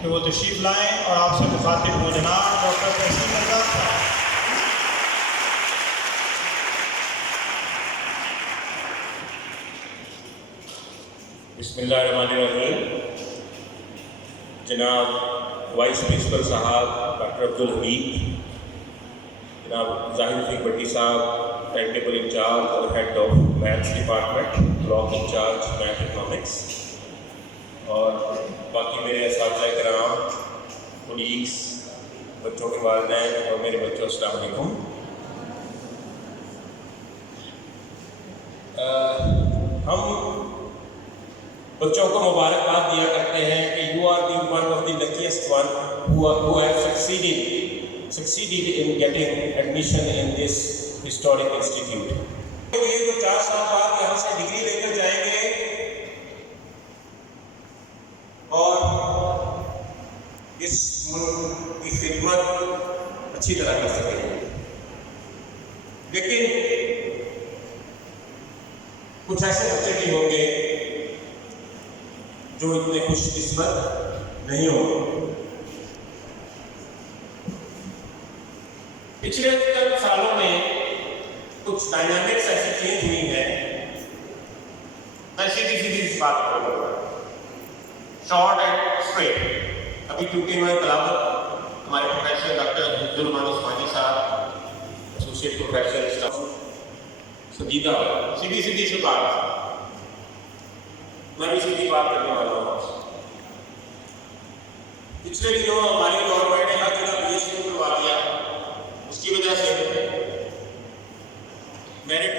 कि वो तशरीफ़ लाएँ और आपसे मुखातिब हो जनाब डॉक्टर तहसीन अल्ताफ़ साहब। बिस्मिल्लाहिर्रहमानिर्रहीम। जनाब वाइस प्रिंसिपल साहब डॉक्टर अब्दुल हमीद, जनाब जाहिर उद्दीन भट्टी साहब टाइम टेबल इंचार्ज और head of maths department, block incharge math economics, और बाकी मेरे असातिज़ा किराम, कोलीग्स, बच्चों के वालिदैन और मेरे बच्चों, अस्सलाम वालेकुम। हम बच्चों को मुबारकबाद दिया करते हैं कि you are the one of the luckiest one who have succeeded in getting admission in this historic institute। तो ये जो 4 साल बाद यहाँ से डिग्री लेकर जाएंगे और इस मुल्क की खिदमत अच्छी तरह कर सकेंगे, लेकिन कुछ ऐसे बच्चे भी होंगे जो इतने खुशकिस्मत नहीं होंगे। पिछले चंद सालों में कुछ डायनामिक्स ऐसी चेंज हुई है। मैं सीधी इस बात करूँगा, शॉर्ट एंड स्ट्रेट। अभी क्योंकि मैं तलावत हमारे प्रोफेसर डॉक्टर अब्दुल उस्मानी साहब एसोसिएट प्रोफेसर सजीदा, सीधी सी बात, मैं भी सीधी बात करने वाला हूँ। पिछले दिनों हमारी गवर्नमेंट ने हर जगह बीएससी करवा दिया, उसकी वजह से मेरिट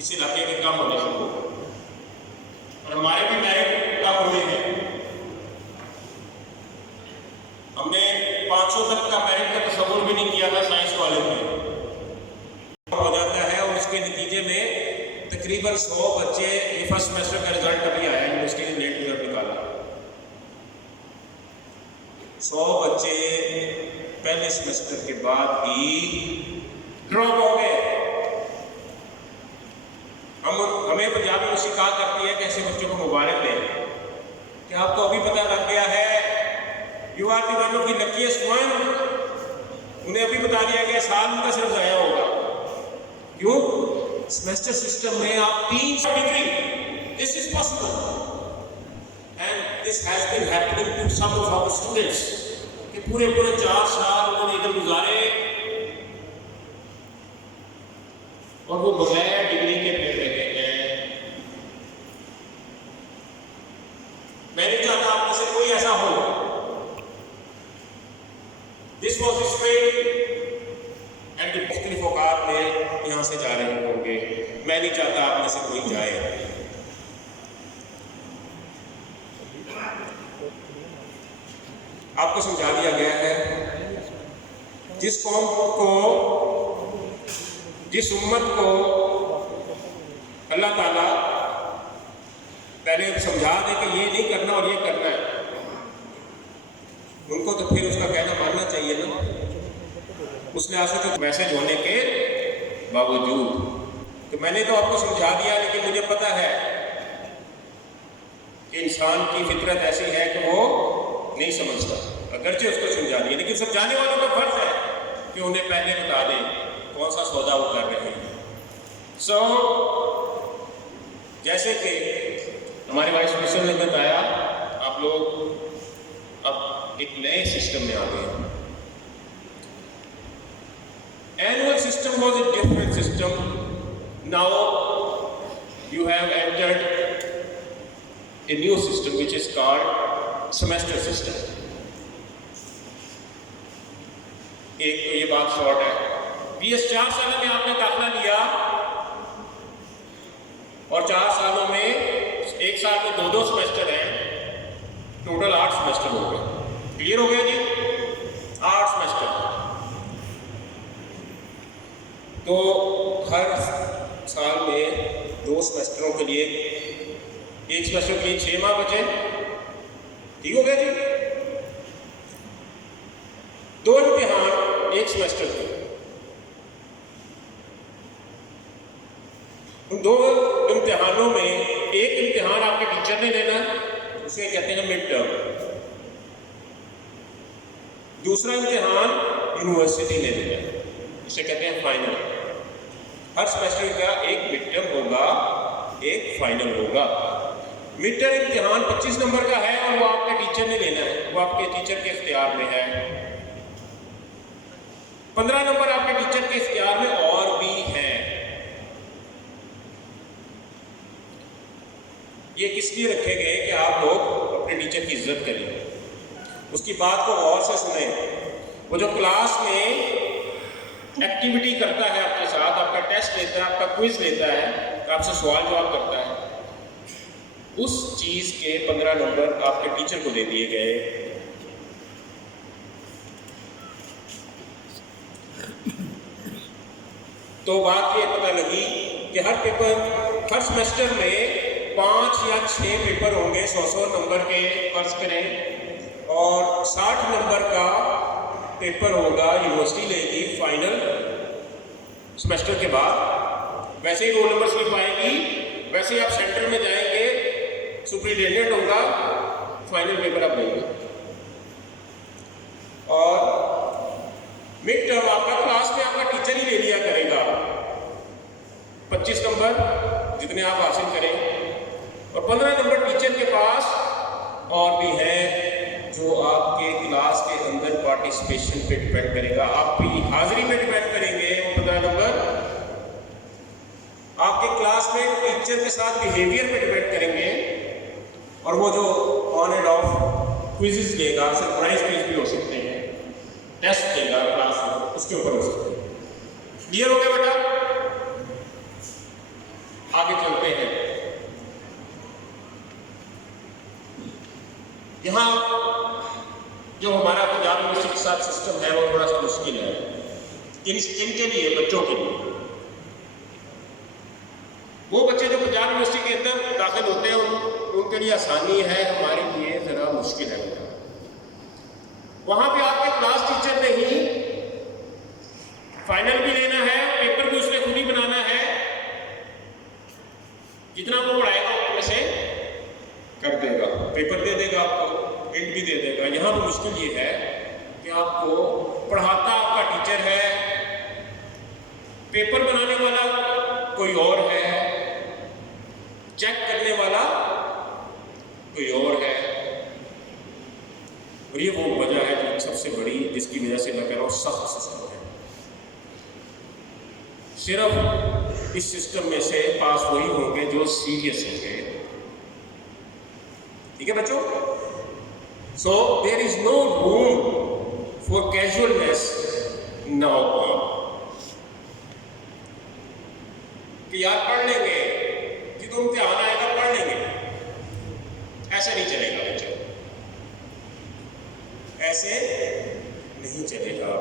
इस इलाके के कम होने शुरू हो, और हमारे भी मेरिट कम हुए हैं। हमने 500 तक का मेरिट का तस्वुर भी नहीं किया था साइंस कॉलेज में, हो जाता है, और उसके नतीजे में तकरीबन 100 बच्चे फर्स्ट सेमेस्टर का रिजल्ट अभी आया है, उसके लिए नेट रिजल्ट निकाला, 100 बच्चे पहले सेमेस्टर के बाद ही ड्रॉप हो गए। हमें पंजाबी में कहा करती है कि ऐसे बच्चों को मुबारक दें कि आपको अभी पता लग गया है, you are the one of the luckiest one. उन्हें अभी बता दिया गया साल उनका सिर्फ ज़ाया होगा। क्यों? सेमेस्टर सिस्टम में आप 3 degree, this is possible and this has been happening to some of our students कि पूरे 4 साल उन्होंने इधर गुजारे और वो बगैर डिग्री के पेड़ लगे हैं। मैं नहीं चाहता आप में से कोई ऐसा हो। दिस वॉज स्ट्रेट एंड मुख्तलिफ औकात में यहाँ से जा रहे होंगे। मैं नहीं चाहता आप में से कोई जाए। आपको समझा दिया गया है, जिस कौम को, जिस उम्मत को अल्लाह ताला पहले समझा दे कि ये नहीं करना और ये करना है, उनको तो फिर उसका कहना मानना चाहिए ना। उस लिहाज से तो मैसेज होने के बावजूद तो मैंने तो आपको समझा दिया, लेकिन मुझे पता है कि इंसान की फितरत ऐसी है कि वो नहीं समझता, अगरचे उसको समझा दिया, लेकिन समझाने वालों का फर्ज है कि उन्हें पहले बता दें कौन सा सौदा वो कर रहे हैं। जैसे कि हमारे वाइस प्रिंसिपल ने बताया, आप लोग अब एक नए सिस्टम में आ गए हैं। Annual system was a different system. Now you have entered a new system which is called semester system. एक तो ये बात शॉर्ट है। बीएस 4 सालों में आपने दाखिला लिया और 4 सालों में 1 साल में 2 सेमेस्टर हैं, टोटल 8 सेमेस्टर हो गए। क्लियर हो गया जी? 8 सेमेस्टर। तो हर साल में 2 सेमेस्टरों के लिए, एक सेमेस्टर के लिए 6 माह बचे। ठीक हो गया जी? 2 इम्तिहान एक सेमेस्टर के। उन 2 इम्तिहानों में एक इम्तिहान आपके टीचर ने लेना, उसे कहते हैं मिड टर्म। दूसरा इम्तिहान यूनिवर्सिटी ले लेना है, इसे कहते हैं फाइनल। हर सेमेस्टर का एक मिड टर्म होगा, एक फाइनल होगा। मिड टर्म इम्तिहान 25 नंबर का है और वो आपके टीचर ने लेना है, वो आपके टीचर के इख्तियार में है। 15 नंबर आपके टीचर के इख्तियार में और भी है। ये किस लिए रखे गए कि आप लोग अपने टीचर की इज्जत करें, उसकी बात को गौर से सुने। वो जो क्लास में एक्टिविटी करता है आपके साथ, आपका टेस्ट लेता है, आपका क्विज लेता है, आपसे सवाल जवाब करता है, उस चीज के 15 नंबर आपके टीचर को दे दिए गए। तो बात ये पता लगी कि हर सेमेस्टर में 5 या 6 पेपर होंगे 100 नंबर के, फर्ज करें, और 60 नंबर का पेपर होगा, यूनिवर्सिटी लेगी फाइनल सेमेस्टर के बाद। वैसे ही रोल नंबर स्लिप आएगी, वैसे ही आप सेंटर में जाएंगे, सुपरिटेंडेंट होगा, फाइनल पेपर आप देंगे। और मिड टर्म आपका क्लास में आपका टीचर ही ले लिया करेगा। 25 नंबर जितने आप हासिल करें, और 15 नंबर टीचर के पास और भी है जो आपके क्लास के अंदर पार्टिसिपेशन पे डिपेंड करेगा, आपकी हाजिरी पे डिपेंड करेंगे। वो 15 नंबर आपके क्लास में टीचर के साथ बिहेवियर पे डिपेंड करेंगे, और वो जो ऑन एंड ऑफ क्विज़ेस लेगा, सरप्राइज क्विज भी हो सकते हैं, टेस्ट देगा क्लास में, उसके ऊपर हो सकते हैं। क्लियर हो गया बेटा? आगे चलते हैं। यहाँ जो हमारा पंजाब यूनिवर्सिटी के साथ सिस्टम है वो थोड़ा सा मुश्किल है इनके लिए, बच्चों के लिए। वो बच्चे जो पंजाब यूनिवर्सिटी के अंदर दाखिल होते हैं उनके लिए आसानी है, हमारे लिए जरा मुश्किल है। वहां पे आपके क्लास टीचर ने ही फाइनल भी लेना है, पेपर भी उसने खुद ही बनाना है, जितना वो पढ़ाएगा उसमें से कर देगा, पेपर दे देगा आपको, इंट भी दे देगा। यहाँ पर मुश्किल ये है कि आपको पढ़ाता आपका टीचर है, पेपर बनाने वाला कोई और है, चेक करने वाला कोई और है। और ये वो वजह है जो सबसे बड़ी, जिसकी वजह से मैं कह रहा हूँ सख्त सिस्टम है। सिर्फ इस सिस्टम में से पास वही होंगे जो सीरियस होंगे। ठीक है बच्चों? So there is no room for casualness now. कि यार पढ़ लेंगे, जिनको इम्तिहान आएगा पढ़ लेंगे, ऐसे नहीं चलेगा बच्चों, ऐसे नहीं चलेगा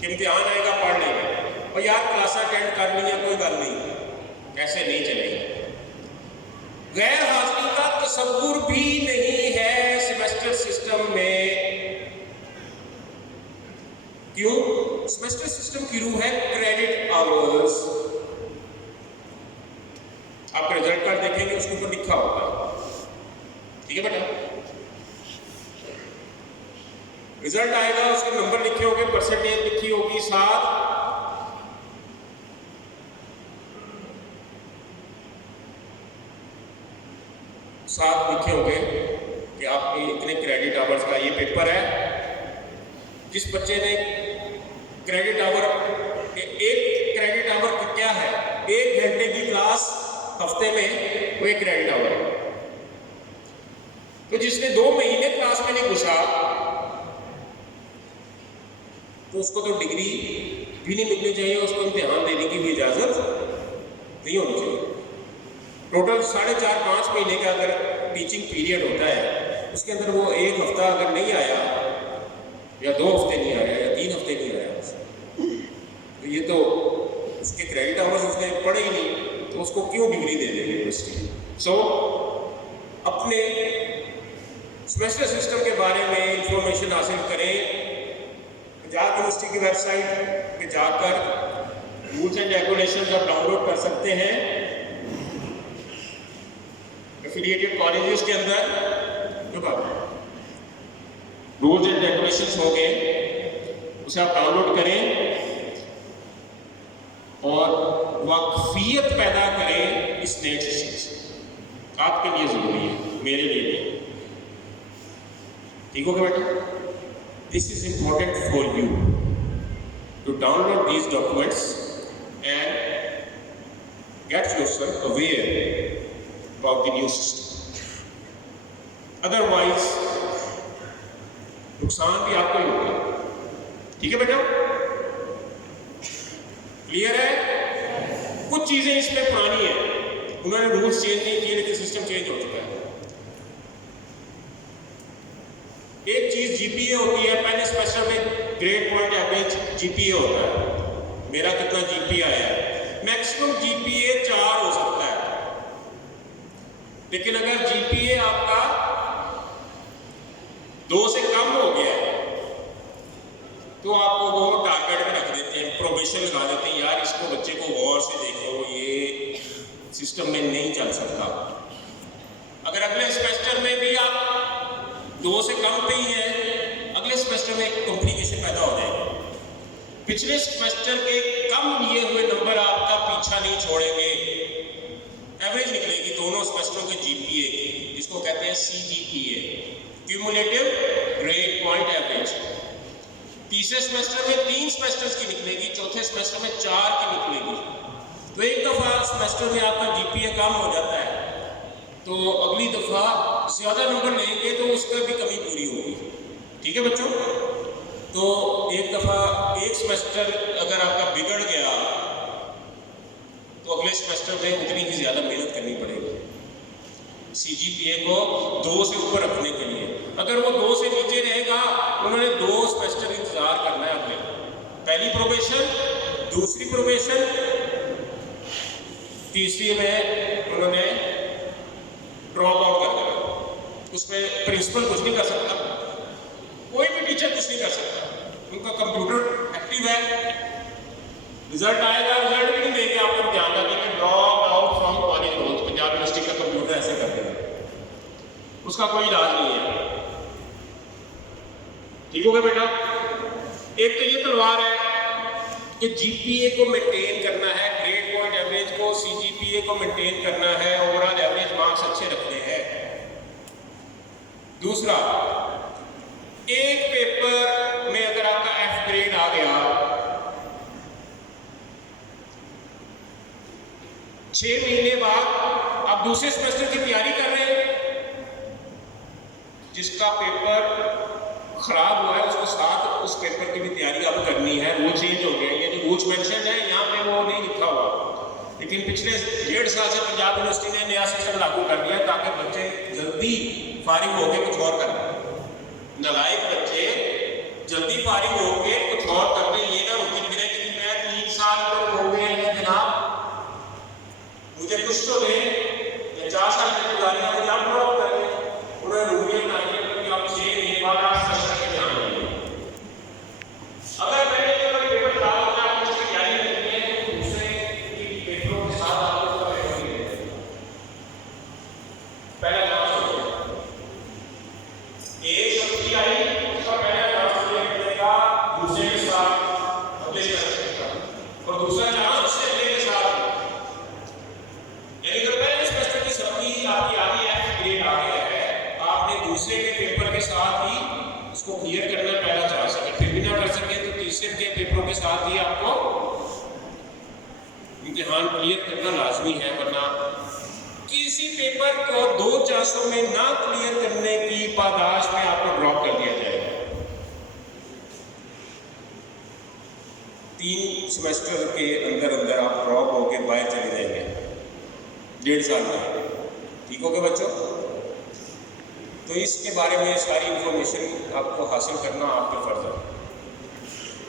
कि इम्तिहान आएगा पढ़ लेंगे और यार क्लास अटेंड कर ली है कोई गल नहीं, ऐसे नहीं चलेगा। गैर हाजिरी का तसव्वुर भी नहीं है सेमेस्टर सिस्टम में। क्यों? सेमेस्टर सिस्टम की रूह है क्रेडिट आवर्स। आप रिजल्ट कार्ड देखेंगे उसके ऊपर लिखा होगा, ठीक है बेटा? रिजल्ट आएगा, उसके नंबर लिखे होंगे, परसेंटेज लिखी होगी, साथ लिखे होंगे कि आपके इतने क्रेडिट आवर्स का ये पेपर है। जिस बच्चे ने क्रेडिट आवर, एक क्रेडिट आवर क्या है? 1 घंटे की क्लास हफ्ते में, वो 1 क्रेडिट आवर है। तो जिसने 2 महीने क्लास में नहीं घुसा तो उसको तो डिग्री भी नहीं मिलनी चाहिए, उसको इम्तिहान देने की भी इजाजत नहीं होनी चाहिए। टोटल 4.5-5 महीने का अगर टीचिंग पीरियड होता है, उसके अंदर वो 1 हफ्ता अगर नहीं आया, या 2 हफ्ते नहीं आया, या 3 हफ्ते नहीं आया, तो ये तो उसके क्रेडिट आवर्स उसने पढ़े ही नहीं, तो उसको क्यों डिग्री दे देगी यूनिवर्सिटी? सो अपने सेमेस्टर सिस्टम के बारे में इंफॉर्मेशन हासिल करें। पंजाब यूनिवर्सिटी की वेबसाइट पे जाकर रूल्स एंड रेगुलेशंस आप डाउनलोड कर सकते हैं। एफिलिएटेड कॉलेजेस के अंदर जो रूल्स एंड रेगुलेशंस होंगे, उसे आप डाउनलोड करें और वाकफियत पैदा करें इस नए सिस्टम से। आपके लिए ज़रूरी है, मेरे लिए भी। ठीक हो गया बेटा? This is important for you to download these documents and get yourself aware about the new system. Otherwise नुकसान भी आपको ही होगा। ठीक है बेटा? क्लियर है? कुछ चीजें इसमें पुरानी है, उन्होंने रूल्स चेंज नहीं किए लेकिन सिस्टम चेंज हो चुका है। एक चीज जीपीए होती है, पहले सेमेस्टर में ग्रेड पॉइंट एवरेज जीपीए होता है। मेरा कितना जीपीए आया है? मैक्सिमम जीपीए 4 हो सकता है, लेकिन अगर जीपीए आपका 2 से कम हो गया तो आपको वो टारगेट में रख देते हैं, प्रोबेशन लगा देते हैं, यार इसको बच्चे को गौर से देखो, ये सिस्टम में नहीं चल सकता। अगर अगले सेमेस्टर में भी आप 2 से कम पे ही हैं, अगले सेमेस्टर में एक कॉम्प्लिकेशन पैदा हो जाएगी। पिछले सेमेस्टर के कम लिए हुए नंबर आपका पीछा नहीं छोड़ेंगे। एवरेज निकलेगी दोनों सेमेस्टरों के जीपीए की, जिसको कहते हैं CGPA, cumulative grade point average. तीसरे सेमेस्टर में 3 सेमेस्टर्स की निकलेगी, चौथे सेमेस्टर में 4 की निकलेगी। तो एक दफ़ा सेमेस्टर में आपका जीपीए कम हो जाता है, तो अगली दफ़ा ज़्यादा नंबर लेंगे तो उसका भी कमी पूरी होगी। ठीक है बच्चों? तो एक दफ़ा एक सेमेस्टर अगर आपका बिगड़ गया तो अगले सेमेस्टर में उतनी ही ज़्यादा मेहनत करनी पड़ेगी सीजीपीए को 2 से ऊपर रखने के लिए। अगर वो 2 से नीचे रहेगा, उन्होंने 2 सेमेस्टर इंतजार करना है अपने, पहली प्रोबेशन, दूसरी प्रोबेशन, तीसरी में उन्होंने ड्रॉप आउट कर देना। उसमें प्रिंसिपल कुछ नहीं कर सकता, कोई भी टीचर कुछ नहीं कर सकता, उनका कंप्यूटर एक्टिव है। रिजल्ट आएगा, रिजल्ट भी नहीं देंगे आपको, ध्यान रखेंगे drop out from college rolls. Punjab university का कंप्यूटर ऐसे कर देगा, उसका कोई इलाज नहीं है। ठीक हो गया बेटा? एक तो ये तलवार है कि जीपीए को मेंटेन करना है, ग्रेड पॉइंट एवरेज को, सीजीपीए को मेंटेन करना है, ओवरऑल एवरेज मार्क्स अच्छे रखने हैं। दूसरा, एक पेपर में अगर आपका एफ ग्रेड आ गया, 6 महीने बाद आप दूसरे सेमेस्टर की तैयारी कर रहे हैं, जिसका पेपर खराब हुआ है उसको साथ उस पेपर की भी तैयारी आपको करनी है। रूल चेंज हो गए, ये जो रूल्स मेंशन है यहाँ पे वो नहीं लिखा हुआ, लेकिन पिछले 1.5 साल से पंजाब यूनिवर्सिटी ने नया सिस्टम लागू कर दिया ताकि बच्चे जल्दी फारिग होकर कुछ और कर लें। नालायक बच्चे जल्दी फारिग होकर कुछ और कर लें, ये ना रुकी फिरे कि मैं 3 साल पर हो गए हैं जनाब, मुझे कुछ तो दें, या 4 साल की गुजारी है, मुझे आप ड्रॉप कर दें। उन्हें रूलिंग आई है कि आप 6 महीने बाद आप सेमेस्टर के ध्यान देंगे। अगर मैंने कोई पेपर खराब होता है, आपको उसकी तैयारी करनी है, तो दूसरे की पेपरों के साथ आपको उसका पेपर नहीं देना। पहला चांस हो गया, एक सब्जी आई, उसका पहला चांस मिलेगा दूसरे के साथ अगले सेमेस्टर का, और दूसरा चांस उससे अगले के साथ। यानी अगर पहले सेमेस्टर की सब्जी आपकी आधी एफ ग्रेड आ गया है, आपने दूसरे के पेपर के साथ ही उसको क्लियर करना पहला चांस है। अगर फिर भी ना कर सके तो तीसरे के पेपरों के साथ ही आपको इम्तिहान क्लियर करना लाजमी है, वरना किसी पेपर को 2 चांसों में ना क्लियर करने की पादाश में आपको ड्रॉप कर दिया जाएगा। 3 सेमेस्टर के अंदर अंदर आप ड्रॉप होकर बाहर चले जाएंगे 1.5 साल में। ठीक हो गया बच्चों? तो इसके बारे में सारी इंफॉर्मेशन आपको हासिल करना आपका फर्ज है।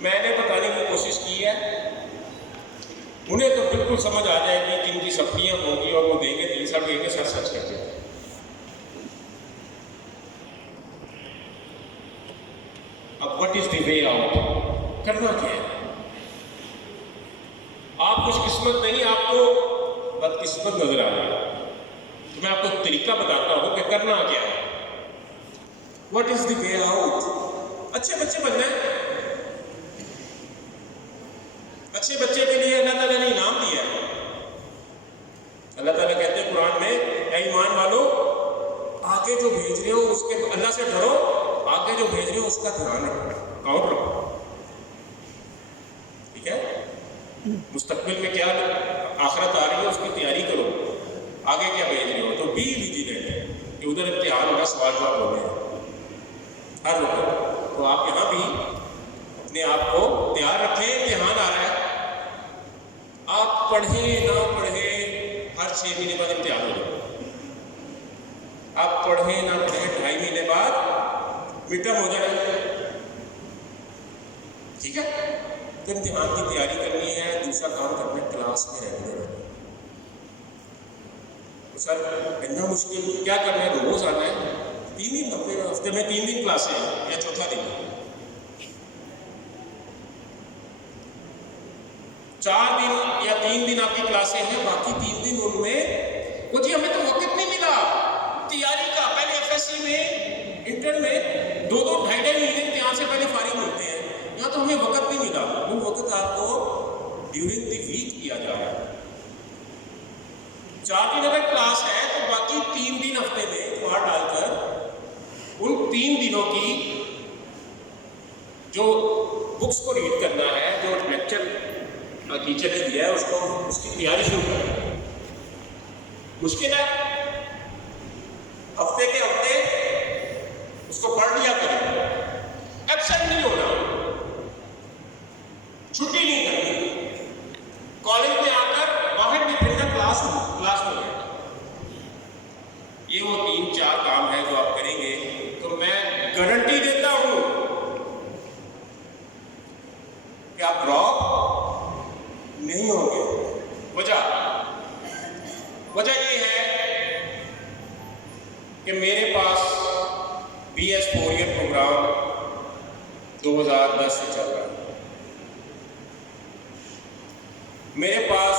मैंने बताने की कोशिश की है, उन्हें तो बिल्कुल समझ आ जाएगी कि इनकी सप्लियाँ होंगी और वो देंगे, 3 साल देंगे, सच करके। अब what is the way out? करना क्या है? आप कुछ किस्मत नहीं, आपको बदकिस्मत नजर आ रही है, तो मैं आपको तरीका बताता हूँ कि करना क्या है। What is the way out? अच्छे बच्चे बनना है। अच्छे बच्चे के लिए अल्लाह ताला ने इनाम दिया है। अल्लाह ताला कहते हैं कुरान में, ऐ ईमान वालों, आगे जो भेज रहे हो उसके, अल्लाह से डरो, आगे जो भेज रहे हो उसका ध्यान रखो, काउंट रखो, ठीक है? मुस्तकबिल में क्या आखिरत आ रही है उसकी तैयारी करो, आगे क्या भेज रहे हो, तो बी विजिलेंट कि उधर इम्तिहान होगा, सवाल जवाब होने हर वक्त। तो आप यहाँ भी अपने आप को तैयार रखें, इम्तिहान आ रहा है, आप पढ़ें ना पढ़ें, हर 6 महीने बाद इम्तिहान हो जाए। आप पढ़ें ना पढ़ें, 2.5 महीने बाद मिड टर्म हो जाएगा, ठीक है? तो इम्तिहान की तैयारी करनी है, दूसरा काम करना है, क्लास में रहने देना। तो सर इतना मुश्किल क्या करना है? रोज आना है, 3 दिन, हफ्ते में 3 दिन क्लासें हैं या चौथा दिन 4 दिन या 3 दिन आपकी क्लासें हैं, बाकी 3 दिन उनमें वो जी हमें तो वक्त नहीं मिला तैयारी का। पहले एफएससी में, इंटर में 2-2, 2.5 महीने इम्तिहान से पहले फारिग मिलते हैं, यहाँ तो हमें वक्त नहीं मिला। वो वक्त आपको ड्यूरिंग द वीक दिया जा रहा है। 4 दिन अगर क्लास है तो बाकी 3 दिन हफ्ते में इतवार डालकर उन 3 दिनों की जो बुक्स को रीड करना है, जो लेक्चर टीचर ने दिया है उसको, उसकी तैयारी शुरू करें। मुश्किल है, हफ्ते के हफ्ते उसको पढ़ लिया करें, एब्सेंट नहीं होना, छुट्टी नहीं करनी, कॉलेज में आकर बाहर नहीं फिरना, क्लास में। ये वो 3-4 काम है जो आप करेंगे तो मैं गारंटी देता हूं कि आप ड्रॉप नहीं होंगे। वजह ये है कि मेरे पास BS 4 ईयर प्रोग्राम 2010 से चल रहा है। मेरे पास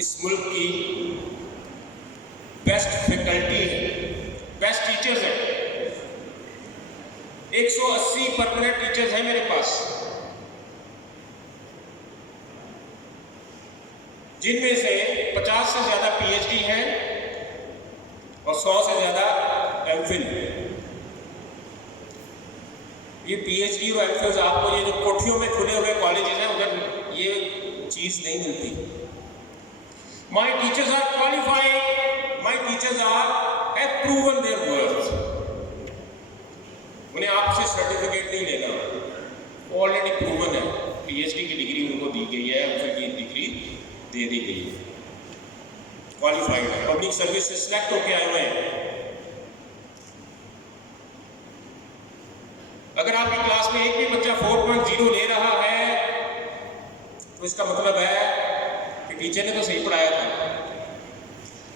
इस मुल्क की बेस्ट फैकल्टी है, बेस्ट टीचर्स हैं, 180 परमानेंट टीचर्स हैं मेरे पास, जिनमें से 50 से ज़्यादा PhD हैं और 100 से ज़्यादा MPhil। ये PhD और MPhil आपको ये जो कोठियों में खुले हुए कॉलेजेस हैं उधर ये चीज़ नहीं मिलती। My teachers are qualified, my teachers have proven their worth. उन्हें आपसे सर्टिफिकेट नहीं लेना, ऑलरेडी प्रूवन है, PhD की डिग्री उनको दी गई है, MPhil की डिग्री दे दी गई है, क्वालिफाइड है, पब्लिक सर्विस से सिलेक्ट होके आए हुए हैं। अगर आपकी क्लास में एक भी बच्चा 4.0 ले रहा है तो इसका मतलब है कि टीचर ने तो सही पढ़ाया था।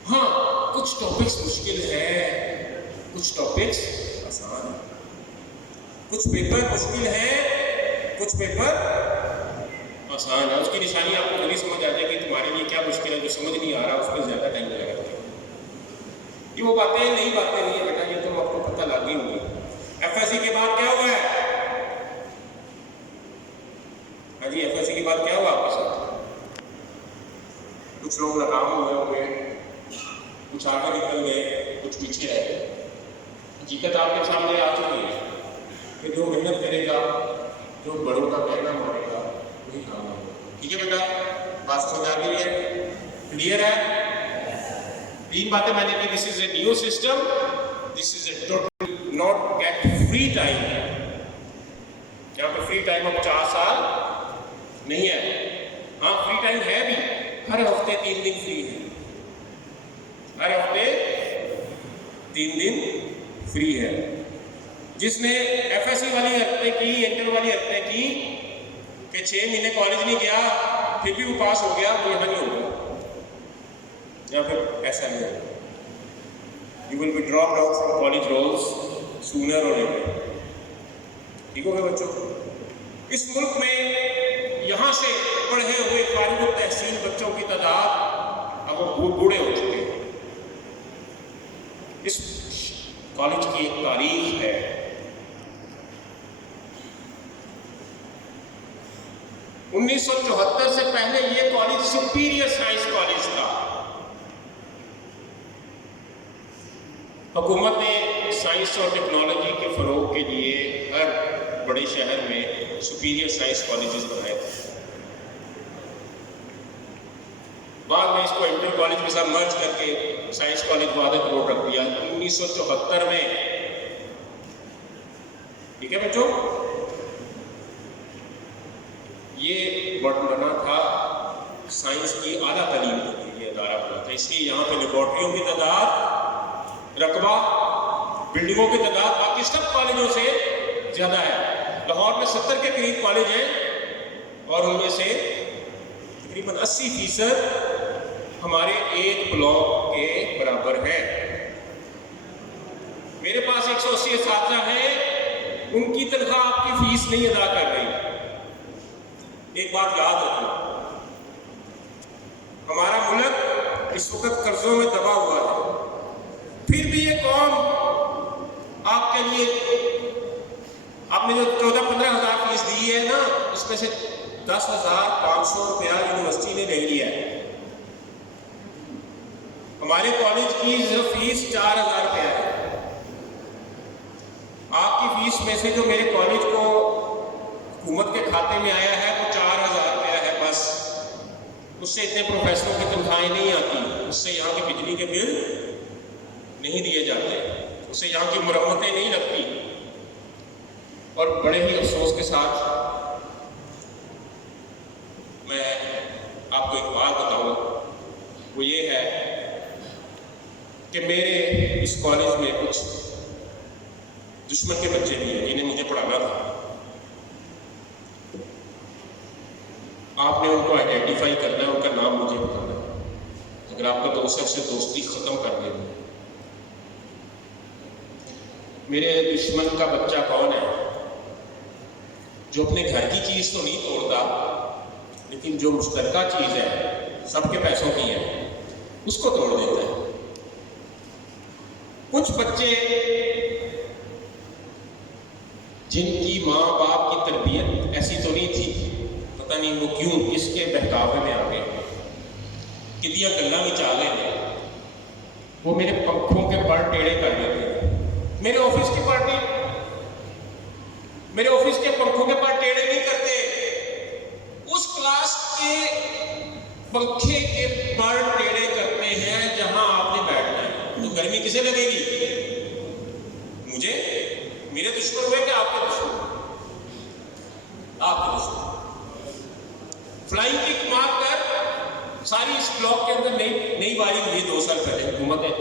हाँ, कुछ टॉपिक्स मुश्किल है, कुछ टॉपिक्स आसान, कुछ पेपर मुश्किल है, कुछ पेपर आसान है। उसकी निशानी आपको खुद ही समझ आ जाएगी तुम्हारे लिए क्या मुश्किल है, जो समझ नहीं आ रहा उसमें ज़्यादा टाइम लगेगा। ये वो बातें नहीं है बेटा, ये तो आपको पता लग ही होगी। एफएससी के बाद क्या हुआ है? हाँ जी, एफएससी के बाद क्या हुआ आपके साथ? कुछ लोग नाकाम हुए होंगे, कुछ आगे निकल गए, कुछ पीछे रह गए। हकीकत आपके सामने आ चुकी है कि जो मेहनत करेगा, जो बड़ों का कहना मानेगा, वही काम होगा। ठीक है बेटा, बात समझ आ गई है? क्लियर है? 3 बातें मैंने की। This is a new system, this is a total not get free time. यहाँ पे फ्री टाइम अब 4 साल नहीं है। हाँ, फ्री टाइम है भी, हर हफ्ते 3 दिन फ्री है, हर हफ्ते 3 दिन फ्री है। जिसने एफएससी वाली हफ्ते की, इंटर वाली हफ्ते की कि 6 महीने कॉलेज नहीं गया फिर भी वो पास हो गया, वो यहाँ नहीं होगा, या फिर ऐसा नहीं होगा। You will be dropped out from college rolls sooner और लेटर। ठीक हो गया बच्चों? इस मुल्क में यहाँ से पढ़े हुए फारिग तहसील बच्चों की तादाद अब वो बूढ़े हो चुके हैं। इस कॉलेज की एक तारीख है, 1974 से पहले ये कॉलेज सुपीरियर साइंस कॉलेज था। हुकूमत ने साइंस और टेक्नोलॉजी के फ़रोग के लिए हर बड़े शहर में सुपीरियर साइंस कॉलेजेस बनाए थे। बाद में इसको इंटर कॉलेज के साथ मर्ज करके साइंस कॉलेज वादत रोड रख दिया 1974 में। ठीक है बच्चों, ये बना था साइंस की आला तालीम के लिए अदारा बना था, इसलिए यहाँ पे लेबॉर्ट्रियों की तादाद, रकबा, बिल्डिंगों की तादाद बाकी सब कॉलेजों से ज़्यादा है। लाहौर में 70 के करीब कॉलेज हैं और उनमें से तकरीबन 80% हमारे एक ब्लॉक के बराबर है। मेरे पास 180 छात्र हैं, उनकी तनख्वाह आपकी फीस नहीं अदा कर रही। एक बात याद रखो, हमारा मुल्क इस वक्त कर्जों में दबा हुआ है, फिर भी ये कौम आपके लिए, आपने जो 14-15 हज़ार फीस दी है ना, उसमें से 10,500 रुपया यूनिवर्सिटी ने ले लिया है। हमारे कॉलेज की फीस 4,000 रुपया है। आपकी फीस में से जो मेरे कॉलेज को हुकूमत के खाते में आया है वो 4,000 रुपया है बस। उससे इतने प्रोफेसरों की तनख्वाहें नहीं आती, उससे यहाँ के बिजली के बिल नहीं दिए जाते, उससे यहाँ की मरम्मतें नहीं लगती। और बड़े ही अफसोस के साथ मैं आपको एक बात बताऊँ, वो ये है कि मेरे इस कॉलेज में कुछ दुश्मन के बच्चे भी हैं जिन्हें मुझे पढ़ाना था। आपने उनको आइडेंटिफाई करना है, उनका नाम मुझे बताना है। अगर आपका दोस्त है उससे दोस्ती खत्म कर देना। मेरे दुश्मन का बच्चा कौन है? जो अपने घर की चीज तो नहीं तोड़ता, लेकिन जो मुश्तरका चीज है, सबके पैसों की है, उसको तोड़ देता है। कुछ बच्चे जिनकी माँ बाप की तरबियत ऐसी तो नहीं थी, पता नहीं वो क्यों किसके बहकावे में आ गए, किदियां गल्ला में आ गए, वो मेरे पंखों के पर टेढ़े कर देते। मेरे ऑफिस के पंखों के पर टेढ़े नहीं करते, उस क्लास के पंखे के पर टेढ़े करते हैं जहां आपने बैठना है। तो गर्मी किसे लगेगी? मुझे? मेरे दुश्मन हुए कि आपके दुश्मन? आपके दुश्मन। फ्लाइंग किक मार कर सारी इस ब्लॉक के अंदर नई वारी हुई 2 साल पहले हुकूमत है।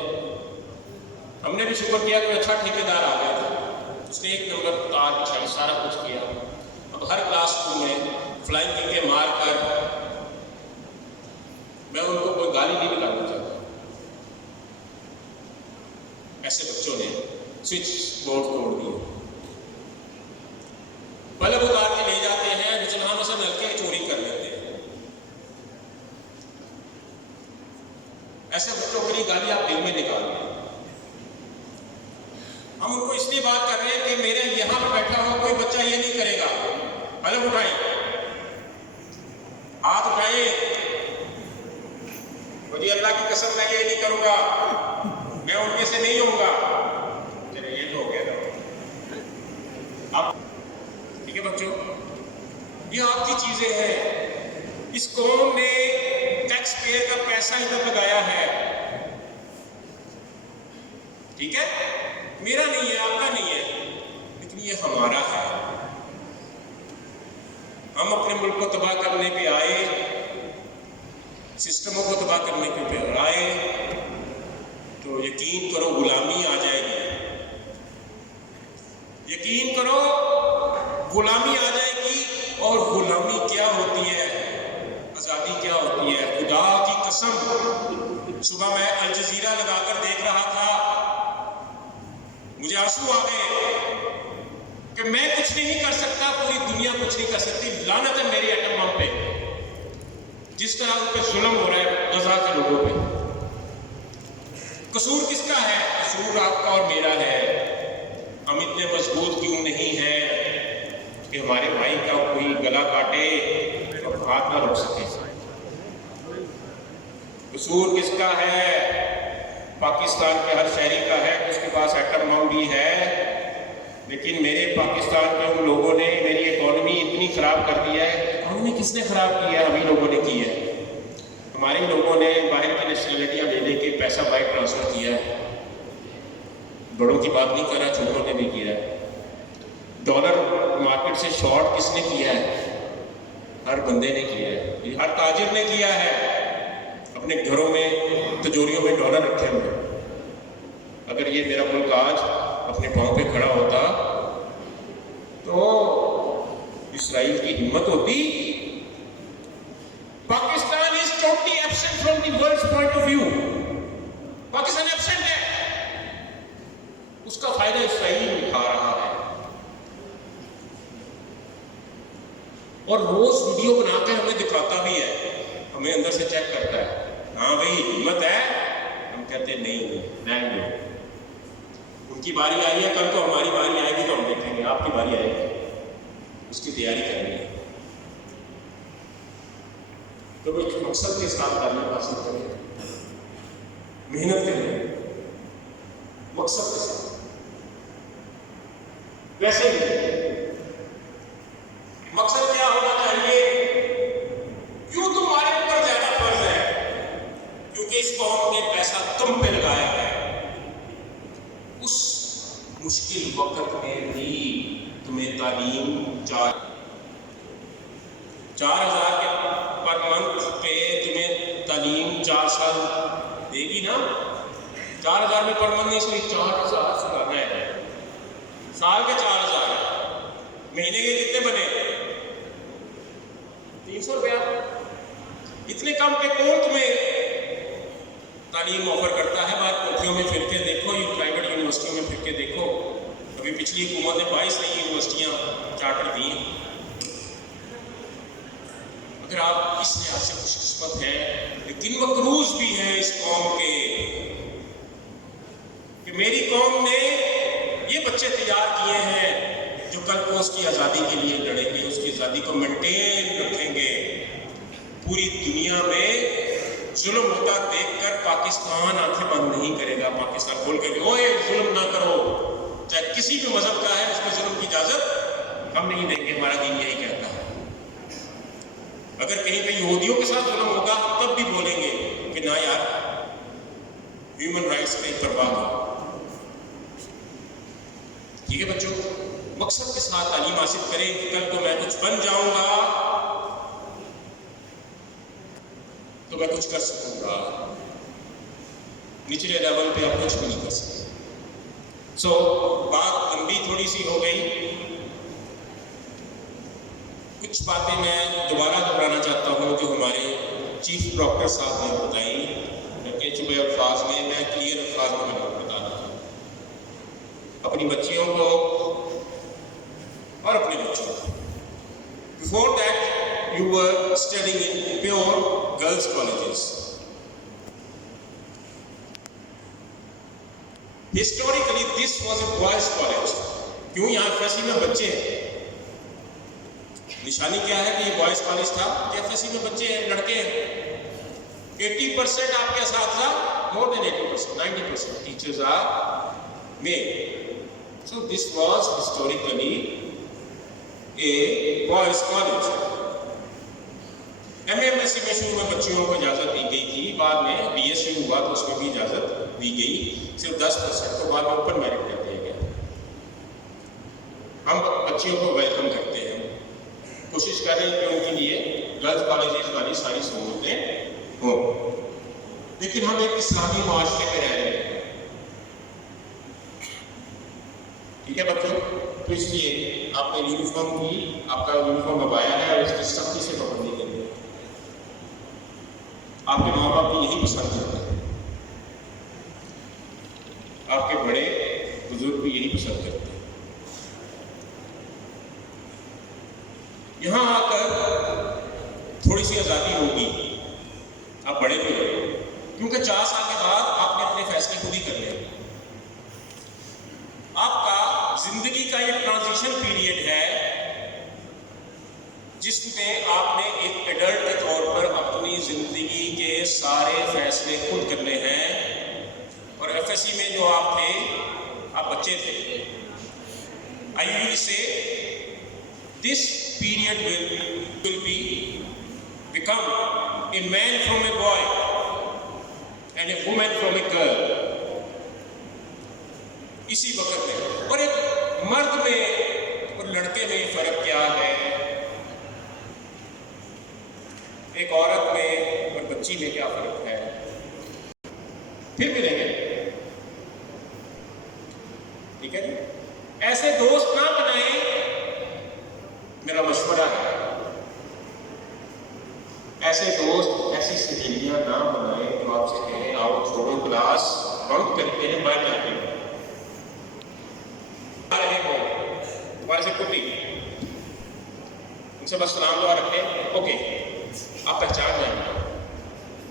हमने भी शुक्र किया कि अच्छा ठेकेदार आ गया था, उसने 1 नंबर तार बिछाई, सारा कुछ किया। अब हर क्लास में फ्लाइंग किकें मार कर, मैं उनको कोई गाली नहीं निकालना चाहता, ऐसे बच्चों ने स्विच बोर्ड तोड़ दिए, बल्ब उतार के ले जाते हैं, बिजलहानों से नलके चोरी कर लेते हैं। ऐसे बच्चों के लिए गाली आप दिल में निकाल दें। हम उनको इसलिए बात कर रहे हैं कि मेरे यहां पर बैठा हुआ कोई बच्चा ये नहीं करेगा। बल्ब उठाए, हाथ उठाए, मुझे अल्लाह की कसम मैं ये नहीं करूंगा, मैं उनमें से नहीं होऊंगा। चलिए ये तो हो गया था। अब ठीक है बच्चों, ये आपकी चीजें हैं। इस कौम ने टैक्स पेयर का पैसा इधर लगाया है, ठीक है, मेरा नहीं है, आपका नहीं है, लेकिन ये हमारा है। हम अपने मुल्क को तबाह करने पे आए, सिस्टमों को तबाह करने पे आए, तो यकीन करो गुलामी आ जाएगी। यकीन करो गुलामी आ जाएगी। और गुलामी क्या होती है, आज़ादी क्या होती है? खुदा की कसम, सुबह मैं अल जज़ीरा लगाकर देख रहा था, मुझे आंसू आ गए कि मैं कुछ नहीं कर सकता, पूरी दुनिया कुछ नहीं कर सकती। लानत है मेरी एटम बम पे, जिस तरह उन पे जुल्म हो रहा है गजा के लोगों पे। कसूर किसका है? कसूर आपका और मेरा है। हम इतने मजबूत क्यों नहीं हैं कि हमारे भाई का कोई गला काटे, हाथ ना रोक सके। कसूर किसका है? पाकिस्तान के हर शहरी का है, उसके पास एटम बम भी है, लेकिन मेरे पाकिस्तान के उन लोगों ने मेरी इकोनॉमी इतनी खराब कर दी है। इकोनॉमी किसने खराब की है? हम ही लोगों ने की है। हमारे ही लोगों ने बाहर की नेशनलिटियाँ ले लेके पैसा वाइट ट्रांसफर किया है। बड़ों की बात नहीं कर रहा, छोटों ने भी किया है। डॉलर मार्केट से शॉर्ट किसने किया है? हर बंदे ने किया है, हर ताजिर ने किया है। अपने घरों में तिजोरियों में डॉलर रखे हुए। अगर ये मेरा मुल्क आज अपने पांव पे खड़ा होता तो इस्राइल की हिम्मत होती। Pakistan is totally absent from the world's point of view. Pakistan absent है, उसका फायदा इस्राइल उठा रहा है और रोज वीडियो बनाकर हमें दिखाता भी है, हमें अंदर से चेक करता है। हाँ भाई हिम्मत है, हम कहते नहीं। उनकी बारी आई है, कल को हमारी बारी आएगी तो हम देखेंगे। आपकी बारी आएगी, उसकी तैयारी करनी है। तो एक मकसद के साथ तालीम हासिल करें, मेहनत करें, मकसद के साथ। वैसे ही मकसद क्या होना चाहिए? क्यों तुम्हारे ऊपर ज्यादा फर्ज है? क्योंकि इस कौम ने पैसा तुम पे लगाया है। उस मुश्किल वक्त में भी तुम्हें तालीम 4,000 के पर मंथ पे तुम्हें तालीम 4 साल देगी ना। 4,000 में पर मंथ नहीं, इसलिए 4,000 सुनाना है। साल के 4,000, महीने के कितने बने? 300 रुपया। इतने कम पे कौन तुम्हें तालीम ऑफर करता है? बात कोठियों में फिर के देखो, ये प्राइवेट यूनिवर्सिटियों में फिर के देखो। अभी पिछली हुकूमत ने 22 नई यूनिवर्सिटियां चार्टर दी। अगर आप इस लिहाज से खुशकिस्मत हैं, लेकिन मकरूज भी हैं इस कौम के कि मेरी कौम ने ये बच्चे तैयार किए हैं जो कल को उसकी आज़ादी के लिए लड़ेंगे, उसकी आज़ादी को मेंटेन रखेंगे। पूरी दुनिया में जुल्म होता देखकर पाकिस्तान आंखें बंद नहीं करेगा। पाकिस्तान बोल कर ओए जुल्म ना करो, चाहे किसी भी मजहब का है, उसको जुल्म की इजाजत हम नहीं देंगे। हमारा दीन यही कहता है। अगर कहीं पे यहूदियों के साथ जुल्म होगा तब भी बोलेंगे कि ना यार, ह्यूमन राइट्स पे परवाह हो। ठीक है बच्चों, मकसद के साथ तालीम हासिल करें कि कल को मैं कुछ बन जाऊंगा तो मैं कुछ कर सकूंगा। निचले लेवल पे आप कुछ भी नहीं कर सकते। बात लंबी थोड़ी सी हो गई। कुछ बातें मैं दोबारा दोहराना चाहता हूँ जो हमारे चीफ डॉक्टर साहब ने बताई, उनके चुभे अल्फाज में, मैं क्लियर अल्फाज में मैं बताना चाहूँ अपनी बच्चियों को और अपने बच्चों को। Before that you were studying in pure girls colleges. Historically this was a boys college. क्यों? यहाँ एफएससी में बच्चे हैं। निशानी क्या है कि ये बॉयज कॉलेज था कि एफएससी में बच्चे हैं, लड़के हैं। 80% आपके साथ था, more than 80%, 90% teachers are male. So this was historically a boys college. MMSC में शुरू में बच्चियों को इजाज़त दी गई थी, बाद में बीएससी हुआ तो उसमें भी इजाज़त दी गई, सिर्फ 10% को बाद में ओपन मेरिट कर दिया गया। हम बच्चियों को वेलकम करते हैं, कोशिश करें कि उनके लिए गर्ल्स कॉलेजेस वाली सारी सहूलतें हों, लेकिन हम एक इस्लामी माशरे में रह रहे हैं। ठीक है बच्चों, तो इसलिए आपने यूनिफॉर्म की, आपका यूनिफॉर्म अब आया है और इसकी सख्ती से पाबंदी करें। आपके माँ बाप भी यही पसंद करते हैं, आपके बड़े बुजुर्ग भी यही पसंद करते हैं। यहाँ आकर थोड़ी सी आज़ादी होगी, आप बड़े भी हो, क्योंकि 4 साल के बाद आपने अपने फैसले खुद ही कर लिए। आपका जिंदगी का ये ट्रांजिशन पीरियड है जिसमें आपने एक एडल्ट के तौर पर अपनी ज़िंदगी के सारे फैसले खुद करने हैं। और एफएससी में जो आप थे, आप बच्चे थे। I will say this period will be become a man from a boy and A women from a girl. इसी वक्त में और एक मर्द में और लड़के में फर्क क्या है, एक औरत में और बच्ची में क्या फर्क है। फिर मिलेंगे, ठीक है। ऐसे दोस्त ना बनाएं, मेरा मशवरा है। ऐसे दोस्त, ऐसी सहेलियां ना बनाएं जो आपसे कहें आओ छोड़ो क्लास बंक करते हैं, बाहर जाते हैं, रहे हो तुम्हारे से कुटी, उनसे बस सलाम दुआ रखते हैं, ओके। आप पहचान जाएंगे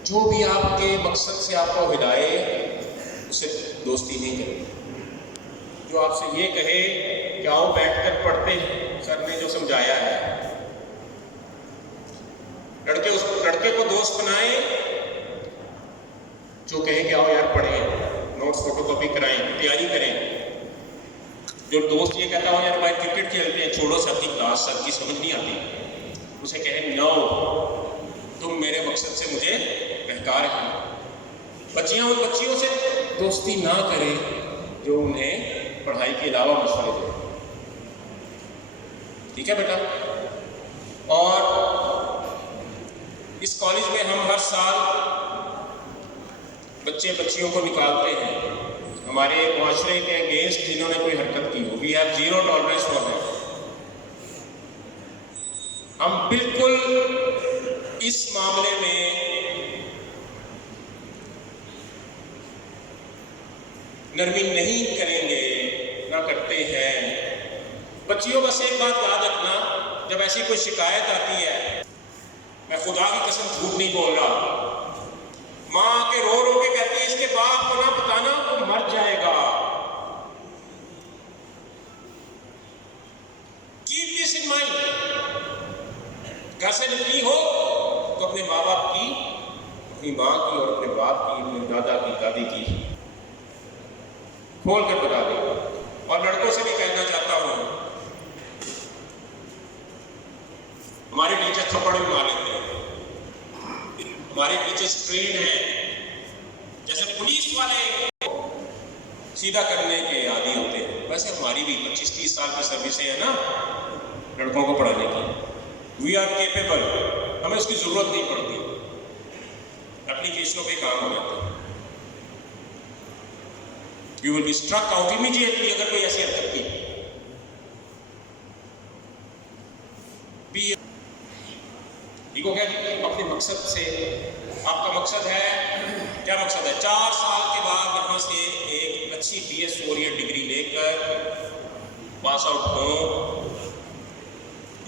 जो भी आपके मकसद से आपको हिलाए उससे दोस्ती नहीं करें। जो आपसे ये कहे कि आओ बैठकर पढ़ते सर ने जो समझाया है, लड़के को दोस्त बनाए जो कहे कि आओ यार पढ़ें, नोट्स फोटोकॉपी कराएं, तैयारी करें। जो दोस्त ये कहता हो यार भाई क्रिकेट खेलते हैं, छोड़ो सर की क्लास, सर की समझ नहीं आती, उसे कहे नो तुम मेरे मकसद से मुझे बहका रहे हो। बच्चियां उन बच्चियों से दोस्ती ना करें जो उन्हें पढ़ाई के अलावा मशवरे दें, ठीक है बेटा। और इस कॉलेज में हम हर साल बच्चे बच्चियों को निकालते हैं हमारे मुआशरे के अगेंस्ट जिन्होंने कोई हरकत की हो। We have zero tolerance for that. हम बिल्कुल इस मामले में नरमी नहीं करेंगे, ना करते हैं। बच्चियों बस एक बात याद रखना, जब ऐसी कोई शिकायत आती है, मैं खुदा की कसम झूठ नहीं बोल रहा, माँ के रो रो के कहती है इसके बाप को ना बताना वो मर जाएगा। Keep this in mind. घर से निकली हो तो अपने माँ बाप की, अपनी माँ की और अपने बाप की, अपने दादा की, दादी की खोल कर बता दे। और लड़कों से भी कहना चाहता हूं, हमारे टीचर थप्पड़ भी मार लेते हैं, हमारे टीचर्स ट्रेन हैं, जैसे पुलिस वाले सीधा करने के आदी होते हैं, वैसे हमारी भी 25-30 साल की सर्विस है ना लड़कों को पढ़ाने की। वी आर केपेबल, हमें उसकी जरूरत नहीं पड़ती, एप्लीकेशनों पे काम हो जाता है। You will be struck out immediately अगर कोई ऐसी हरकत की। देखो क्या अपने मकसद से, आपका मकसद है, क्या मकसद है? 4 साल के बाद यहाँ से एक अच्छी BS4 डिग्री लेकर पास आउट हो।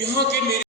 यहाँ के मेरे